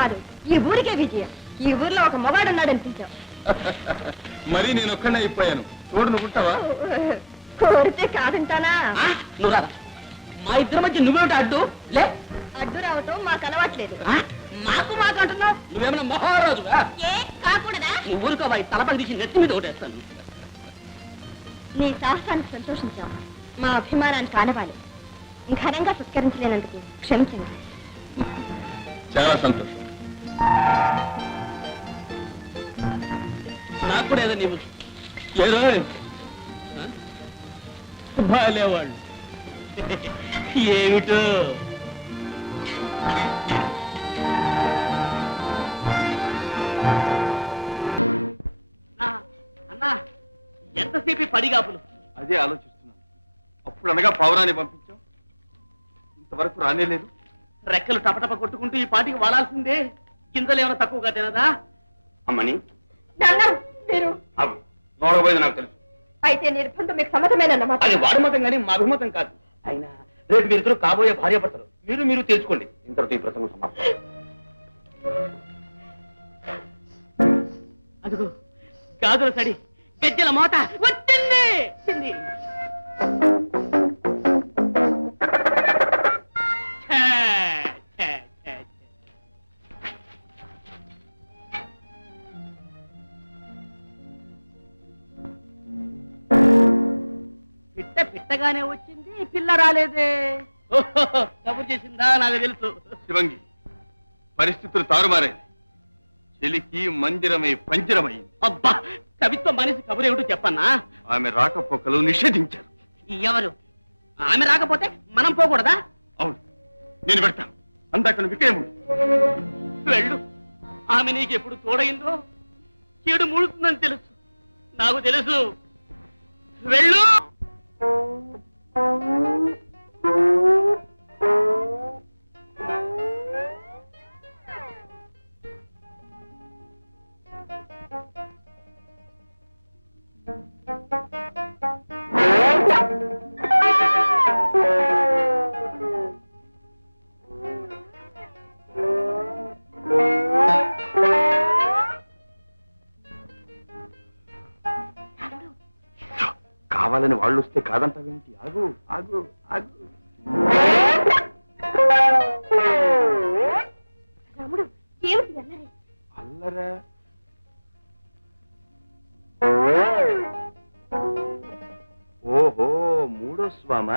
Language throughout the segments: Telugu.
కాదు ఈ ఊరికే విజయం. ఈ ఊర్లో ఒక మొగాడు ఉన్నాడనిపించావు మరి నేను ఒక్కడే అయిపోయాను. తోడు నువ్వు ఉంటావా కోరితే కాదంటానా? ఆ, నువ్వు రారా. మా ఇద్దరి మధ్య నువ్వేమిటి అడ్డు? లే. అడ్డు రావటం మాకు అలవాట్లేదు. ఆ, మాకు మాకు అంటున్నావు? నువ్వేమైనా మహారాజు ఏ కాకూడదా? నువ్వు ఊరుకోబాయి తలపడి తీసి నెత్తి మీద ఒకటేస్తాను నీ సాహసానికి సంతోషించాం మా అభిమానానికి ఆనవాలి ఘనంగా సత్కరించలేనందుకు క్షమించండి. చాలా సంతోషం. నాకు కూడా ఏదో నీవు ఏదో? బాలేవాళ్ళు. ఏమిటో? అన్నా ఎంతసేపు పడిగాపులు? అదే ఆలోచిస్తున్నాను. అప్పుడు అనగా పావురాన్ని పంపించాం. ఇంతవరకు రానేలేదు. రెక్కలు టపటప కొట్టుకుంటూ ఈ పాటికి వాడాల్సిందే గింజలు ఏమైనా తక్కువగా తినదా? అమ్మని. నాన్న మీరు. నోడబోయేది నాకు తెలుసు. అయితే నిర్బంధం మీకు సమ్మతమేనన్నమాట. అది వాడి మతం కానీ మా అభిమతం కాదు. అయినా రేపు మీరిద్దరు కాబోయే భార్య భర్తలు మీరు మీరు తెలుసుకోండి ఇంతటితో ఈ ప్రసంగం సమాప్తం. అదిగో గాజుల సడి గజ్జల మోత వచ్చింది పిట్టగానే వచ్చింది పిల్ల రాలేదే. కబురు చేసిందా? నాకు తెలుసు. శివంగి పరిస్థితులు తారుమారాయి చెలికి మందిరమై పంజరమైంది. అబ్బా కవిత్వ మనిషి కబురేమిటో చెప్పన్నా? ఆమె రాకపోకలు నిషేధించారు. ఎవరు? ఆమె రాకపోతే మనం పోకూడదా? అవును నేను పెడతాను. అందాక ఉండు. వెళ్ళు. ఆమె నీకు ఎప్పుడు తోడైందో చెడు ముడుతుందని తెలుసు. నాకు తెలుసు. వెళ్ళు! కావాలని వాళ్ళు కాదంటావేంటి? ఆగు ఆగు ఆగు. రాముడు ఏమిటి అన్నరే అల్లరా. ఓహో మూడో స్వామ.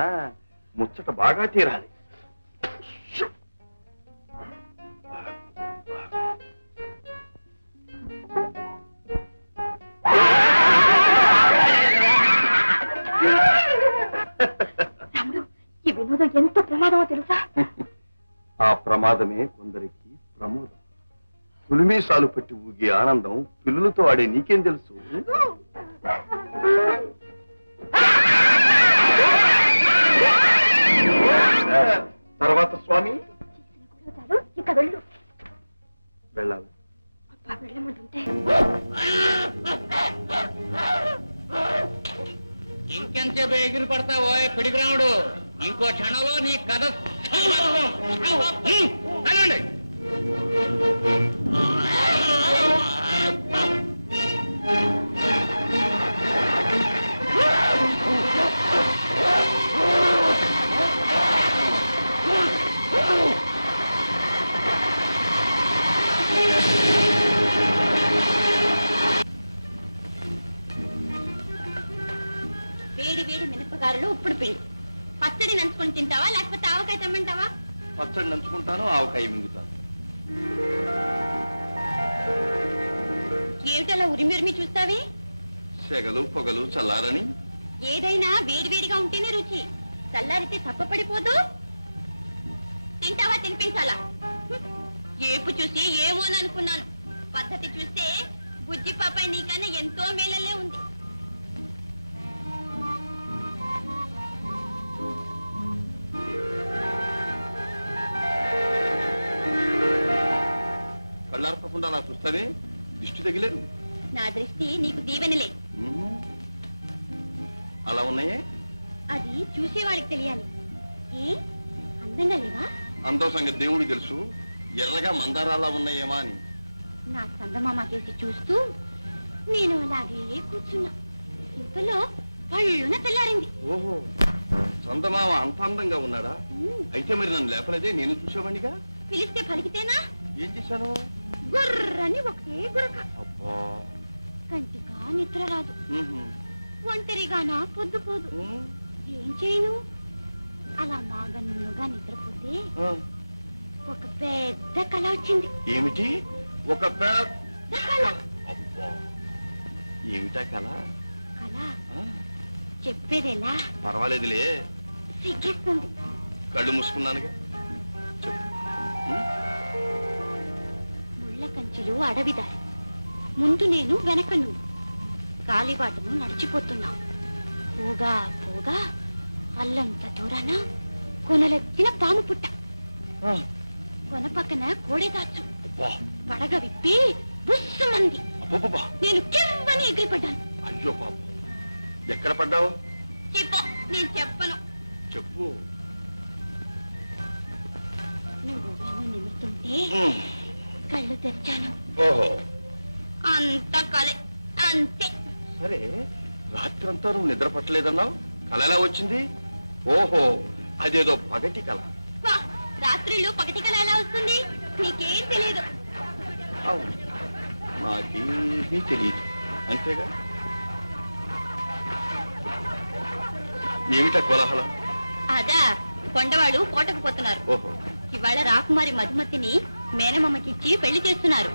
ముచ్చట బాగా తీరాలి. ప్రమాదమే కొందరికి ప్రమోదం. పులిమీసాలు పెట్టి ఊగే ఆనందం పిల్లులతో ఆడే నీకేం తెలుసు? తర్వాత స్వామి. వెళ్ళాలి. వెళ్ళమంటుంటే. ఇంకెంతసేపు ఎగిరి పడతావో పిడిగ్రాముడు ఇంకో క్షణంలో నీ కథ అనండి ఆవకాయ మింగుతాను ఏమిటలా ఉరిమి ఉరిమి చూస్తావి? సెగలు పొగలు చల్లారని? ఏదైనా వేడివేడిగా ఉంటేనే రుచి. చల్లారితే తప్పపడిపోదు తింటావా తినిపించాలా. ఏపు చూసి ఏమోననుకున్నాను. పద్ధతి చూస్తే బుజ్జి పాపాయి నీకన్నా ఎంతో మేలల్లే ఉంది. కళ్ళార్పకుండా నా చూస్తానే దిష్టి తగిలేదు నా దృష్టి నీకు దీవెనలే. అలా ఉన్నాయే? అది చూసేవాడికి తెలియాలి. ఏ? అందంగా లేవా? అంతో సంగతి దేవుడికి తెలుసు. ఎర్రగా మందారాలా ఉన్నాయేమా అని. నా చందమామ చేసి చూస్తూ నేను అలాగే కూర్చున్నా. ఇంతలో కళ్ళున తెల్లారింది. ఓహో చందమామ అంత అందంగా ఉన్నాడా? అయితే మరి నన్ను లేపలేదే? నేను చూసేవాడిగా పిలిస్తే పలికితేనా? ఏం చేశాను? గుర్రని ఒకటే గురక. అబ్బా. కంటిగా నిద్ర రాదు. ఒంటరిగానా పొద్దుపోదు. ఏం చేయను? అలా మాగన్నుగా నిద్రపోతే. ఒక పెద్ద కళ వచ్చింది. ఏమిటి? ఒక పెద్ద కళ అబ్బా. ఏమిటా కళ కళ చెప్పేదెలా? పర్వాలేదులే. సిగ్గేస్తుంది. కళ్ళు మూసుకున్నానుగా. అడవిదారి. ముందు నేను వెనక నువ్వు. గాలిబాటను నడిచిపోతున్నా పోగా పోగా అల్లంత దూరాన కొనలెత్తిన పాము పుట్ట కొన పక్కన కోడే దాచు పడగ విప్పి బుస్సుమంది. నేను కెవ్వని ఎగిరిపడ్డాను. అయ్యో పాపం. ఎక్కడ పడ్డావు? చెప్పు నేను చెప్పను. చెప్పు. నువ్వు ఉమ్, కళ్ళు తెరిచాను. ఓహో. అంత కలే అంతే. సరే రాత్రంతా నువ్వు నిద్ర పట్టలేదన్నావు కళ ఎలా వచ్చింది? ఓహో అదేదో పగటి కళ వా, రాత్రిళ్ళు పగటి కళ ఎలా వస్తుంది? నీకేం తెలియదు అవును నాకేమీ తెలియదు అంతేగా? ఏమిటా కోలాహలం? అదా కొండవాడు కోటకు పోతున్నారు. ఓహో. ఇవాళ రాకుమారి మధుమతిని మేనమామకిచ్చి పెళ్ళి చేస్తున్నారు.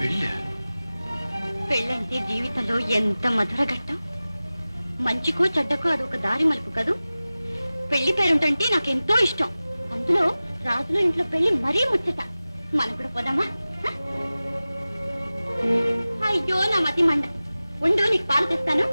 పెళ్ళ? పెళ్ళంటే జీవితంలో ఎంత మధుర ఘట్టం? మంచికో చెడ్డకో అదొక దారి మలుపు కదూ? పెళ్ళి పేరుంటంటే నాకెంతో ఇష్టం. అందులో రాజుల ఇంట్లో పెళ్ళి మరీ ముచ్చట. మనం కూడా పోదామా? అయ్యో నా మతి మండ ఉండు నీకు పాలు తెస్తాను.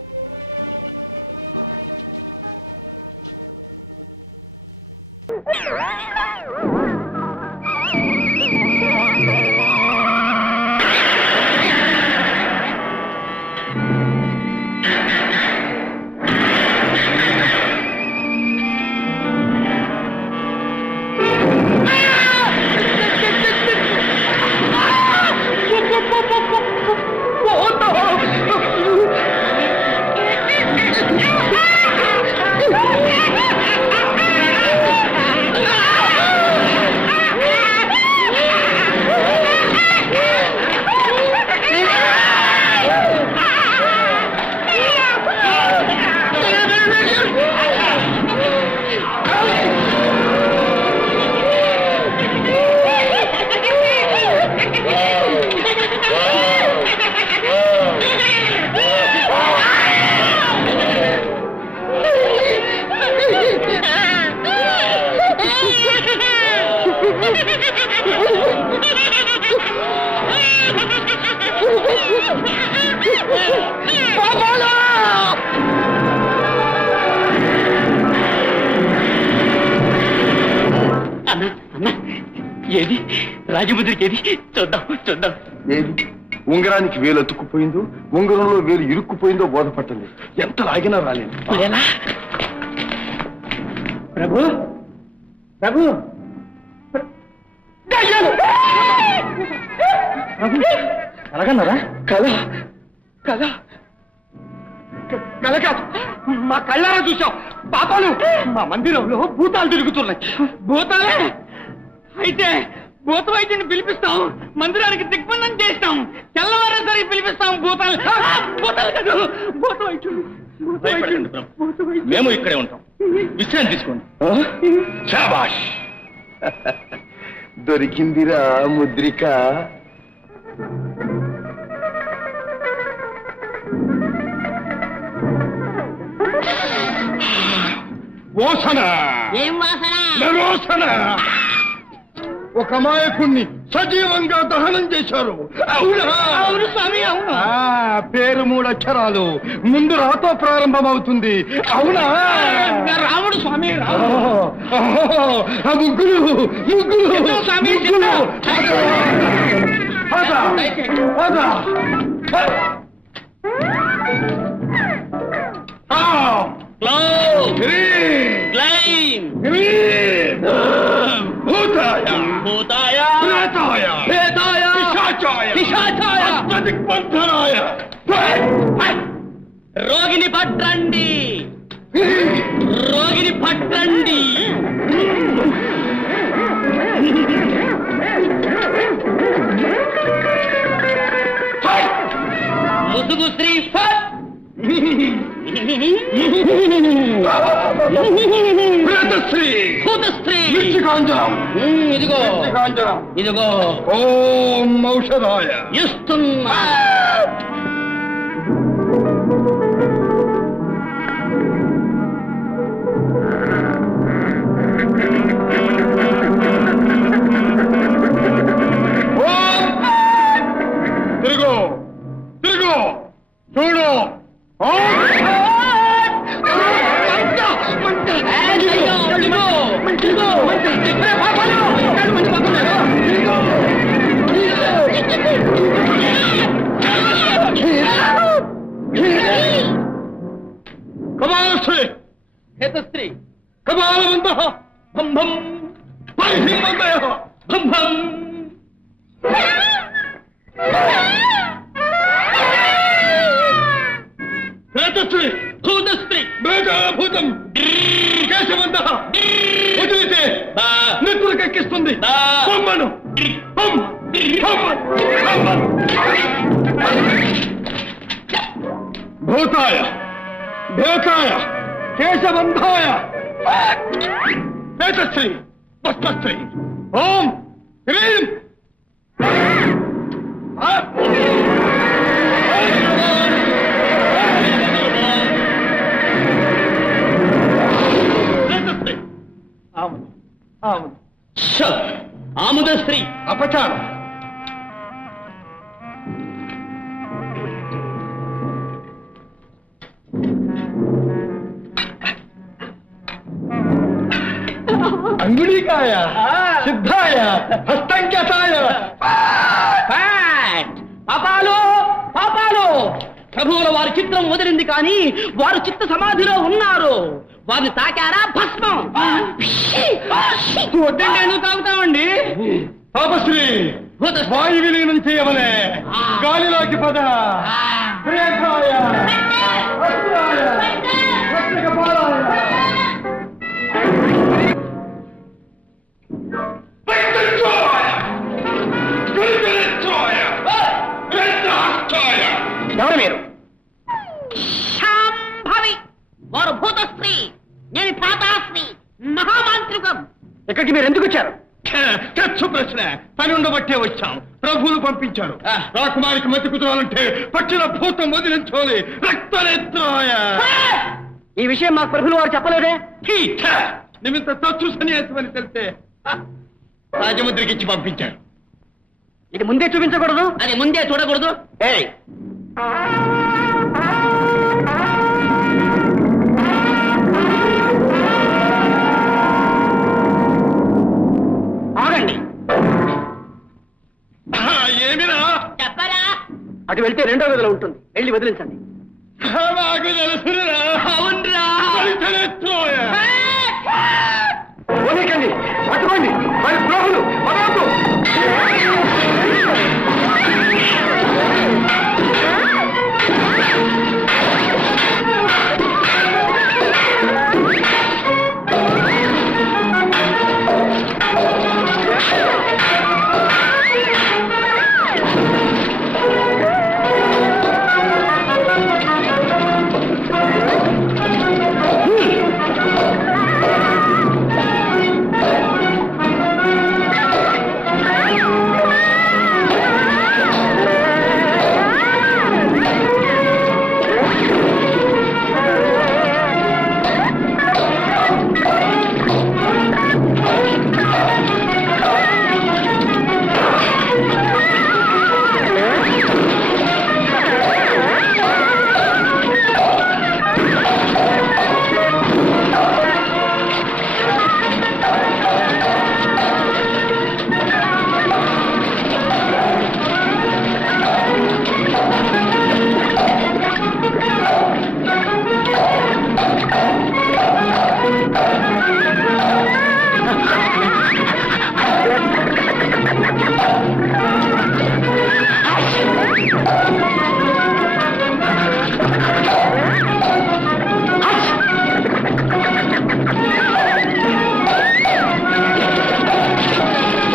రాజముద్రికి ఏది చూద్దాం చూద్దాం. ఏది? ఉంగరానికి వేలు అతుక్కుపోయిందో ఉంగరంలో వేలు ఇరుక్కుపోయిందో బోధపట్టండి. ఎంత లాగినా రాలేదు. ప్రభు? ప్రభు? ప్రభు కలగన్నారా? కళ కళ. కళ కాదు మా కళ్ళారా చూసాం పాపాలు మా మందిరంలో భూతాలు తిరుగుతున్నాయి. భూతాలే? అయితే భూత వైద్యుని పిలిపిస్తాం మందిరానికి దిగ్బంధం చేస్తాం తెల్లవారేసరికి పిలిపిస్తాం భూతాలు. ఆ, భూతాలు కాదు భూత వైద్యుడు భూత వైద్యుడు. భూత వైద్యుడు. మేము ఇక్కడే ఉంటాం. విశ్రాంతి తీసుకోండి. శాబాష్ దొరికిందిరా ముద్రిక. ఓసన ఏం వాసన? నరోసన. ఒక మాయకుణ్ణి సజీవంగా దహనం చేశారు. అవునా? స్వామి అవును. పేరు మూడు అక్షరాలు ముందు రాతో ప్రారంభమవుతుంది. అవునా? రాముడు స్వామి ముగ్గురు ముగ్గురు స్వామి, ముగ్గురు. పద, పద, పద. ఆ, భూతాయ ప్రేతాయ ప్రేతాయ పిశాచాయ పిశాచాయ అష్టదిగ్బంధనాయ రోగిని పట్టండి రోగిని పట్టండి ముసుగు శ్రీ ఫట్ ప్రేతశ్రీ భూత స్త్రీ నిత్యకాంజనం ఇదిగో. నిత్యకాంజనం! ఇదిగో. ఓం ఔషధాయ! ఇస్తున్నా తిరుగు! తిరుగు! చూడు! ఓం! ఇదిగో. ఏ, పాపాలు, నిద్రకెక్కిస్తుంది బా. బొమ్మను. బొమ్మ, బొమ్మ, బొమ్మ. భూతాయ. భేకాయ కేశబంధాయ. పేతశ్రీ వస్త్రశ్రీ. ఓం. హ్రీం. అవును అవును ఆముద స్త్రీ అపచారం. అంగుళీకాయ సిద్ధాయ హస్తంకసాయ. పాపాలు పాపాలు. ప్రభువుల వారి చిత్రం వదిలింది కానీ వారు చిత్త సమాధిలో ఉన్నారు. వారిని తాకారా భస్మం. వద్దంటే తాగుతామండి భూత వాయు విలీనం చేయవలే. గాలిలోకి పద. ఎవరు మీరు? శాంభవి. వారు భూత స్త్రీ నేను తాతాస్త్రీ మహామాంత్రికం ఇక్కడికి మీరు ఎందుకు వచ్చారు? ప్రశ్న. పని ఉండబట్టే వచ్చాం. ప్రభువులు పంపించారు. రాకుమారికి మతి కుదరాలంటే పట్టిన భూతం వదిలించాలి. రక్తనేత్రాయ ఈ విషయం మాకు ప్రభులు వారు చెప్పలేదే? నిమిత్త తచ్చు సన్యాసమని తెలిస్తే రాజముద్రికి ఇచ్చి పంపించారు. ఇది ముందే చూపించకూడదు? అది ముందే చూడకూడదు? ఏయ్. వెళ్తే రెండో గదిలో ఉంటుంది. వెళ్ళి వదిలించండి. నాకు తెలుసురా.